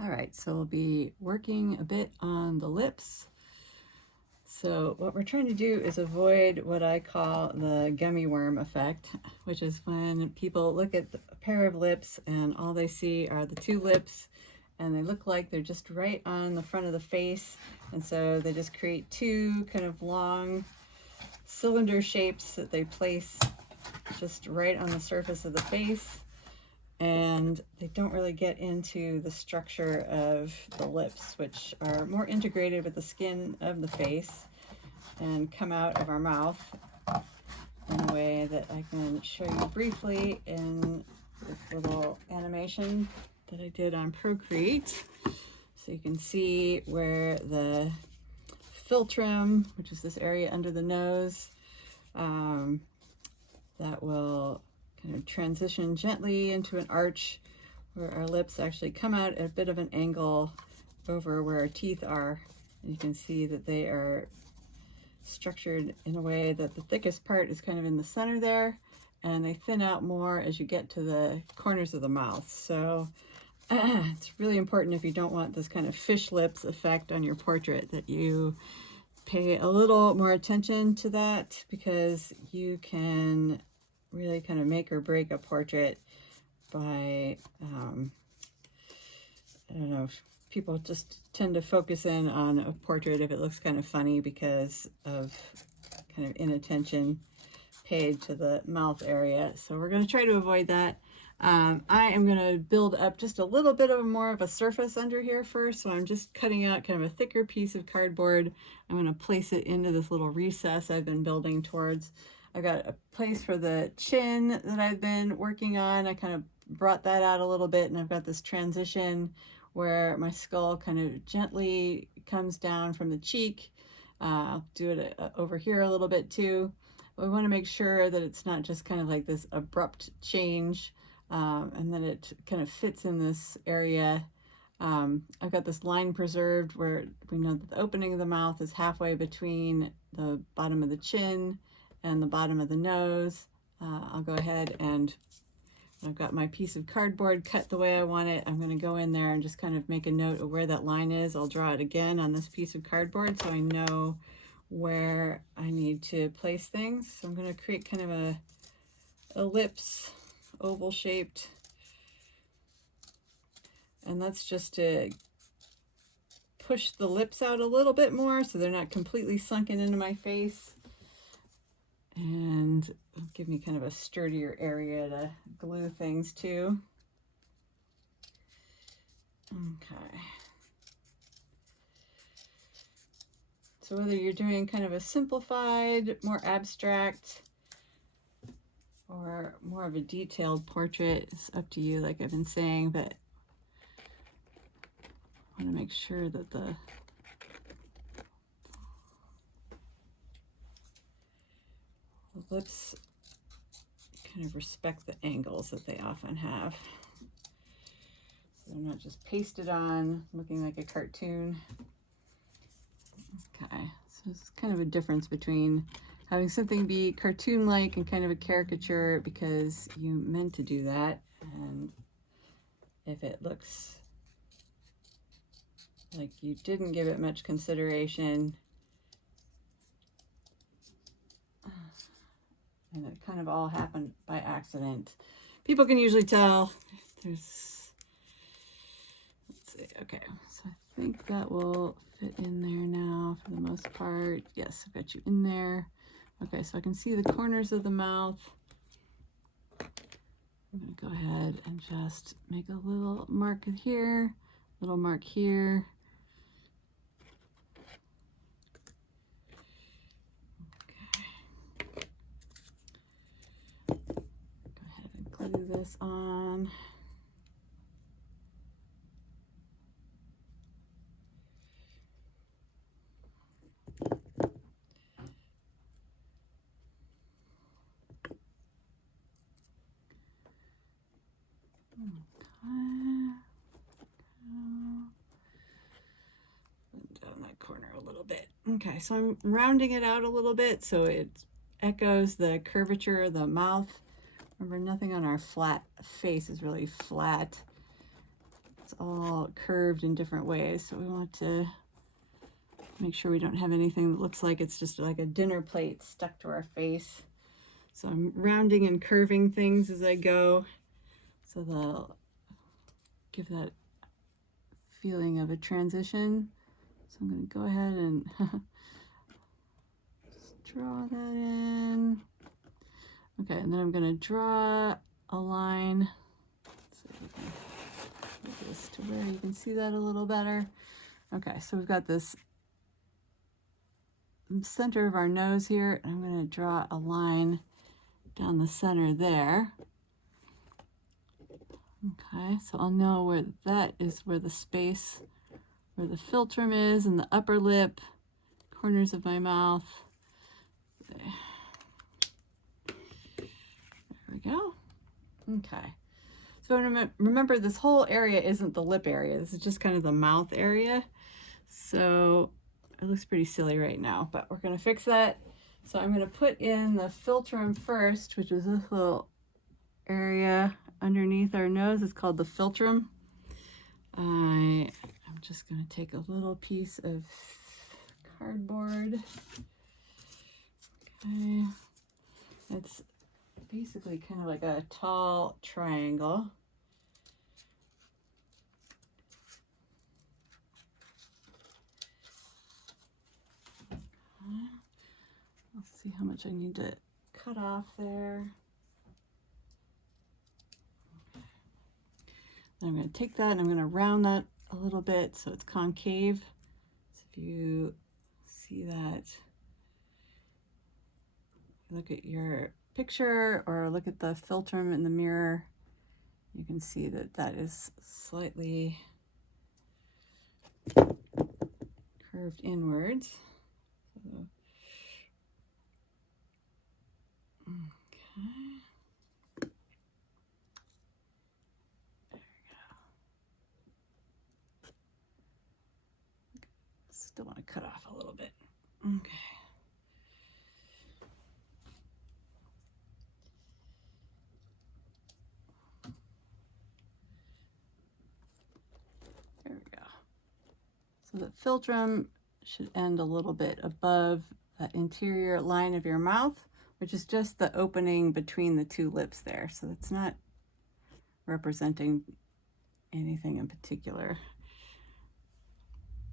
All right, so we'll be working a bit on the lips. So what we're trying to do is avoid what I call the gummy worm effect, which is when people look at a pair of lips and all they see are the two lips and they look like they're just right on the front of the face. And so they just create two kind of long cylinder shapes that they place just right on the surface of the face. And they don't really get into the structure of the lips, which are more integrated with the skin of the face and come out of our mouth in a way that I can show you briefly in this little animation that I did on Procreate. So you can see where the philtrum, which is this area under the nose, that will kind of transition gently into an arch where our lips actually come out at a bit of an angle over where our teeth are. And you can see that they are structured in a way that the thickest part is kind of in the center there, and they thin out more as you get to the corners of the mouth. So it's really important, if you don't want this kind of fish lips effect on your portrait, that you pay a little more attention to that, because you can really kind of make or break a portrait by, I don't know, if people just tend to focus in on a portrait if it looks kind of funny because of kind of inattention paid to the mouth area. So we're going to try to avoid that. I am going to build up just a little bit of more of a surface under here first. So I'm just cutting out kind of a thicker piece of cardboard. I'm going to place it into this little recess I've been building towards. I've got a place for the chin that I've been working on. I kind of brought that out a little bit, and I've got this transition where my skull kind of gently comes down from the cheek. I'll do it over here a little bit too. We want to make sure that it's not just kind of like this abrupt change, and that it kind of fits in this area. I've got this line preserved where we know that the opening of the mouth is halfway between the bottom of the chin and the bottom of the nose. I'll go ahead, and I've got my piece of cardboard cut the way I want it. I'm going to go in there and just kind of make a note of where that line is. I'll draw it again on this piece of cardboard so I know where I need to place things. So I'm going to create kind of a ellipse, oval shaped, and that's just to push the lips out a little bit more so they're not completely sunken into my face, and give me kind of a sturdier area to glue things to. Okay. So whether you're doing kind of a simplified, more abstract, or more of a detailed portrait, it's up to you, like I've been saying, but I want to make sure that the lips kind of respect the angles that they often have. So they're not just pasted on looking like a cartoon. Okay, so it's kind of a difference between having something be cartoon-like and kind of a caricature because you meant to do that, and if it looks like you didn't give it much consideration and it kind of all happened by accident. People can usually tell. Let's see, okay, so I think that will fit in there now for the most part. Yes, I've got you in there. Okay, so I can see the corners of the mouth. I'm gonna go ahead and just make a little mark here, little mark here. Glue this on. Down that corner a little bit. Okay, so I'm rounding it out a little bit so it echoes the curvature of the mouth. Remember, nothing on our flat face is really flat. It's all curved in different ways, so we want to make sure we don't have anything that looks like it's just like a dinner plate stuck to our face. So I'm rounding and curving things as I go, so they'll give that feeling of a transition. So I'm going to go ahead and just draw that in. Okay, and then I'm going to draw a line. Let's see if we can get this to where you can see that a little better. Okay, so we've got this center of our nose here, and I'm going to draw a line down the center there. Okay, so I'll know where that is, where the space, where the philtrum is, and the upper lip, corners of my mouth. There we go. Okay. So remember, this whole area isn't the lip area. This is just kind of the mouth area. So it looks pretty silly right now, but we're going to fix that. So I'm going to put in the philtrum first, which is this little area underneath our nose. It's called the philtrum. I'm just going to take a little piece of cardboard. Okay. It's basically kind of like a tall triangle. Okay. Let's see how much I need to cut off there. Then I'm going to take that and I'm going to round that a little bit so it's concave. So if you see that, look at your picture or look at the philtrum in the mirror, you can see that that is slightly curved inwards. So, okay. Still want to cut off a little bit. Okay. There we go. So the philtrum should end a little bit above the interior line of your mouth, which is just the opening between the two lips there. So it's not representing anything in particular.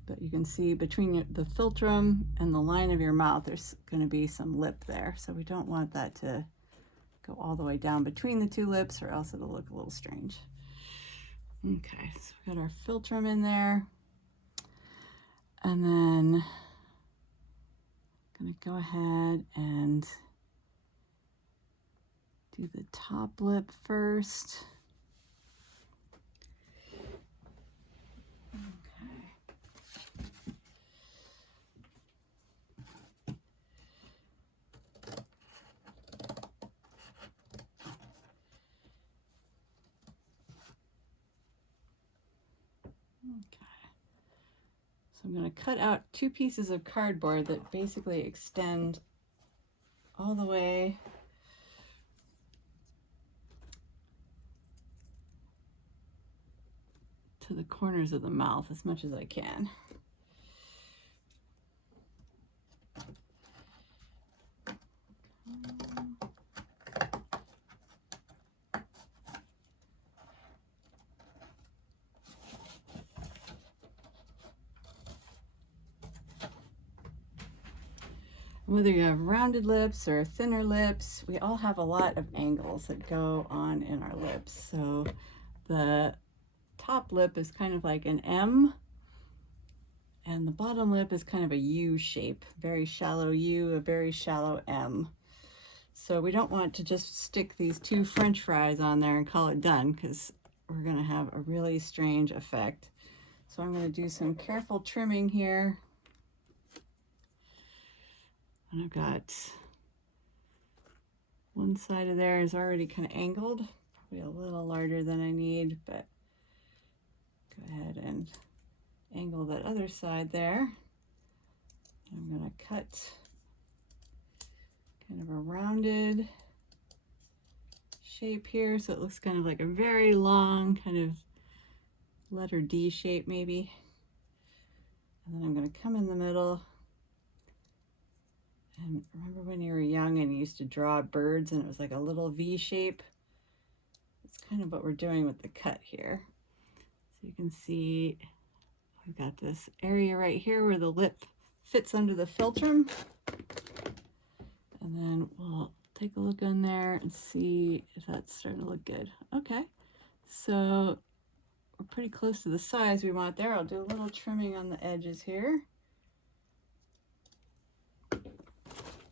But you can see between the philtrum and the line of your mouth, there's going to be some lip there. So we don't want that to go all the way down between the two lips, or else it'll look a little strange. Okay, so we got our philtrum in there. And then I'm going to go ahead and do the top lip first. I'm going to cut out two pieces of cardboard that basically extend all the way to the corners of the mouth as much as I can. Whether you have rounded lips or thinner lips, we all have a lot of angles that go on in our lips. So the top lip is kind of like an M, and the bottom lip is kind of a U shape, very shallow U, a very shallow M. So we don't want to just stick these two French fries on there and call it done, because we're going to have a really strange effect. So I'm going to do some careful trimming here. And I've got one side of there is already kind of angled, probably a little larger than I need, but go ahead and angle that other side there. I'm going to cut kind of a rounded shape here, so it looks kind of like a very long kind of letter D shape maybe. And then I'm going to come in the middle. And remember when you were young and you used to draw birds and it was like a little V shape? It's kind of what we're doing with the cut here. So you can see we've got this area right here where the lip fits under the philtrum. And then we'll take a look in there and see if that's starting to look good. Okay, so we're pretty close to the size we want there. I'll do a little trimming on the edges here.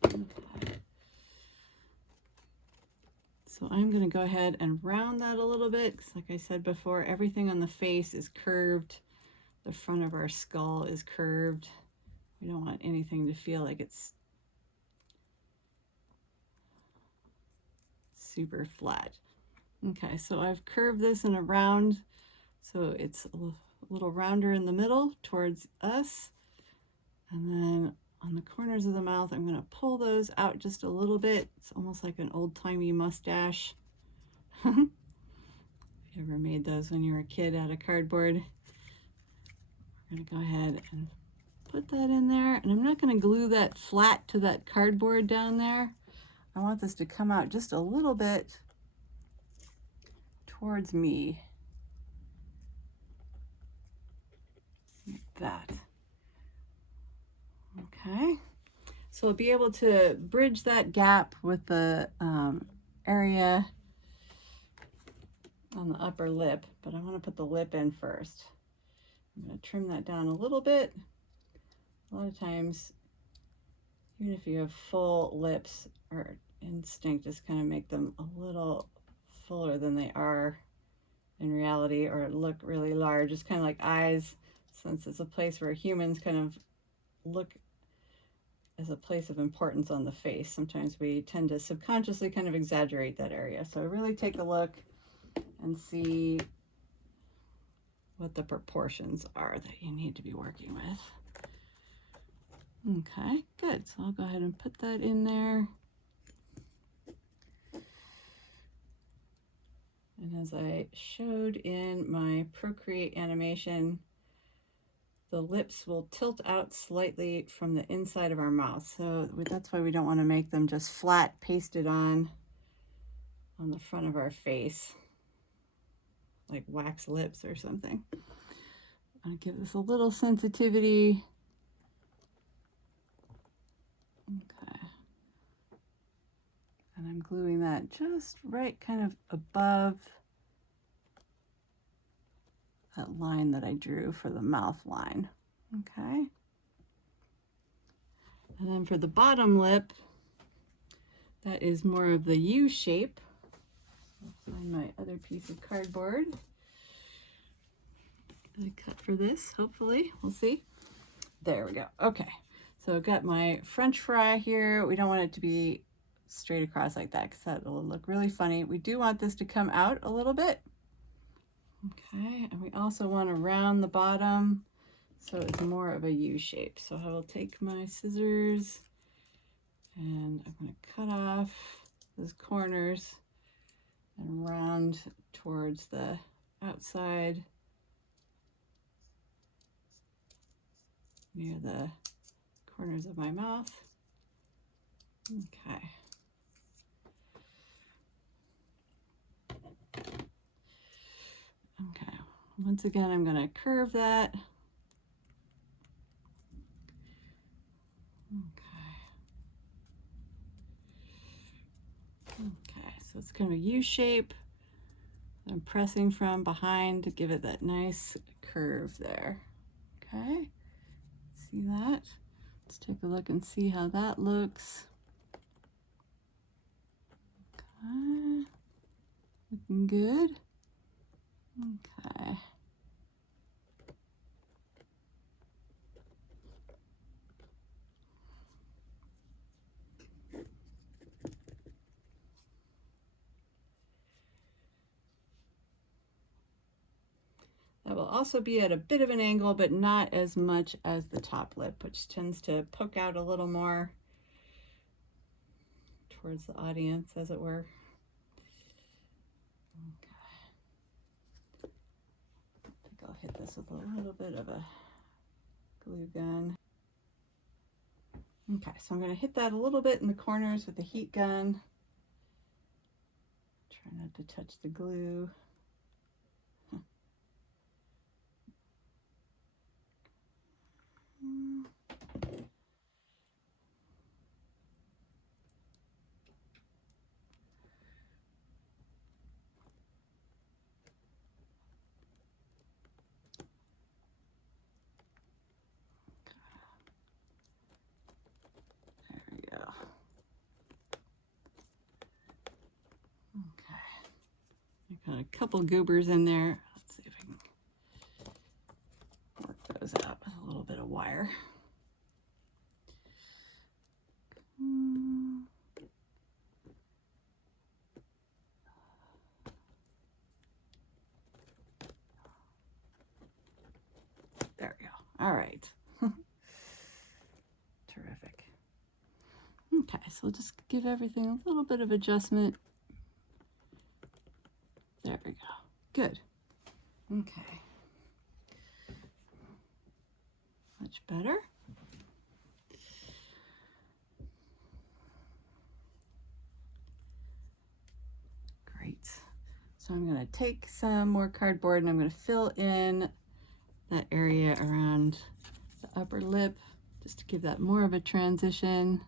Okay. So I'm going to go ahead and round that a little bit, because like I said before, everything on the face is curved. The front of our skull is curved. We don't want anything to feel like it's super flat. Okay, so I've curved this in a round, so it's a little rounder in the middle towards us. And then on the corners of the mouth, I'm going to pull those out just a little bit. It's almost like an old-timey mustache. If you ever made those when you were a kid out of cardboard. We're going to go ahead and put that in there. And I'm not going to glue that flat to that cardboard down there. I want this to come out just a little bit towards me. Like that. Okay. So we'll be able to bridge that gap with the area on the upper lip, but I want to put the lip in first. I'm going to trim that down a little bit. A lot of times, even if you have full lips, our instinct is kind of make them a little fuller than they are in reality, or look really large. It's kind of like eyes, since it's a place where humans kind of look as a place of importance on the face. Sometimes we tend to subconsciously kind of exaggerate that area. So really take a look and see what the proportions are that you need to be working with. Okay, good. So I'll go ahead and put that in there. And as I showed in my Procreate animation, the lips will tilt out slightly from the inside of our mouth. So that's why we don't want to make them just flat pasted on the front of our face, like wax lips or something. I'm going to give this a little sensitivity. Okay. And I'm gluing that just right kind of above that line that I drew for the mouth line. Okay. And then for the bottom lip, that is more of the U shape. I'll find my other piece of cardboard that I cut for this, hopefully. We'll see. There we go. Okay. So I've got my French fry here. We don't want it to be straight across like that because that will look really funny. We do want this to come out a little bit. Okay, and we also want to round the bottom so it's more of a U shape. So I will take my scissors and I'm going to cut off those corners and round towards the outside near the corners of my mouth. Okay. Okay, once again, I'm going to curve that. Okay, so it's kind of a U shape. I'm pressing from behind to give it that nice curve there. Okay, see that? Let's take a look and see how that looks. Okay, looking good. Okay. That will also be at a bit of an angle, but not as much as the top lip, which tends to poke out a little more towards the audience, as it were. Okay. Take a this with a little bit of a glue gun. Okay, so I'm going to hit that a little bit in the corners with the heat gun. Try not to touch the glue. Got a couple goobers in there. Let's see if I can work those out with a little bit of wire. There we go. All right. Terrific. Okay, so we'll just give everything a little bit of adjustment. There we go. Good. Okay. Much better. Great. So I'm going to take some more cardboard and I'm going to fill in that area around the upper lip just to give that more of a transition.